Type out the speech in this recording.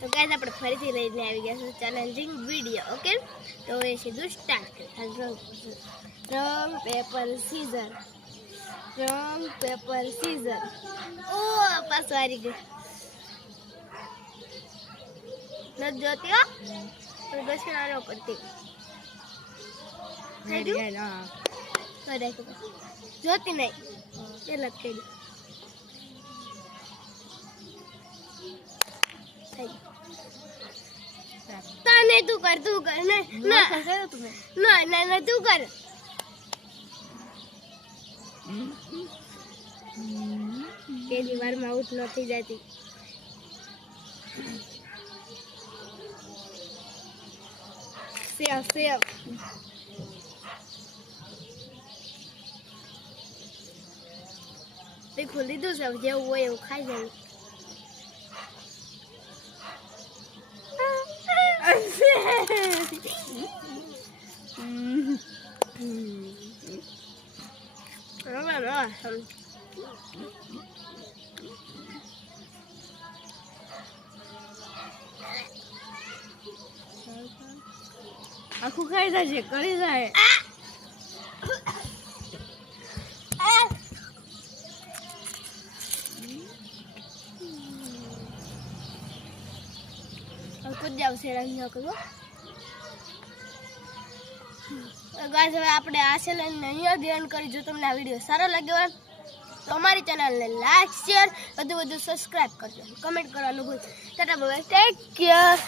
તો ગાઈસ આપણે ફરીથી લઈને આવી ગયા છે ચેલેન્જિંગ વિડીયો. ઓકે, તો એ સીધું સ્ટાર્ટ કરીએ. રંગ પેપર સીઝર, રંગ પેપર સીઝર. ઓ પાછું હારી ગઈ. નથી જોતી હો, તો બસ નાનો પડતી જોતી નહીં પેલા જ કહી તને તું કર ને ના ના ના તું કર. પહેલી વારમાં આઉટ નથી જતી. સેવ સેવ દેખો લીધું છે, જેવું હોય એવું ખાઈ જાય. આખું ખાઈ જાય કરી જાય. કુદ આવશે રંગ કરો ગાઈસ. હવે આપણે આ ચેનલને અહીંયા ધ્યાન કરી. જો તમને આ વિડીયો સારો લાગ્યો હોય તો અમારી ચેનલને લાઈક શેર બધું સબસ્ક્રાઇબ કરજો. કમેન્ટ કરવાનું ભૂલ. Tata by, take care.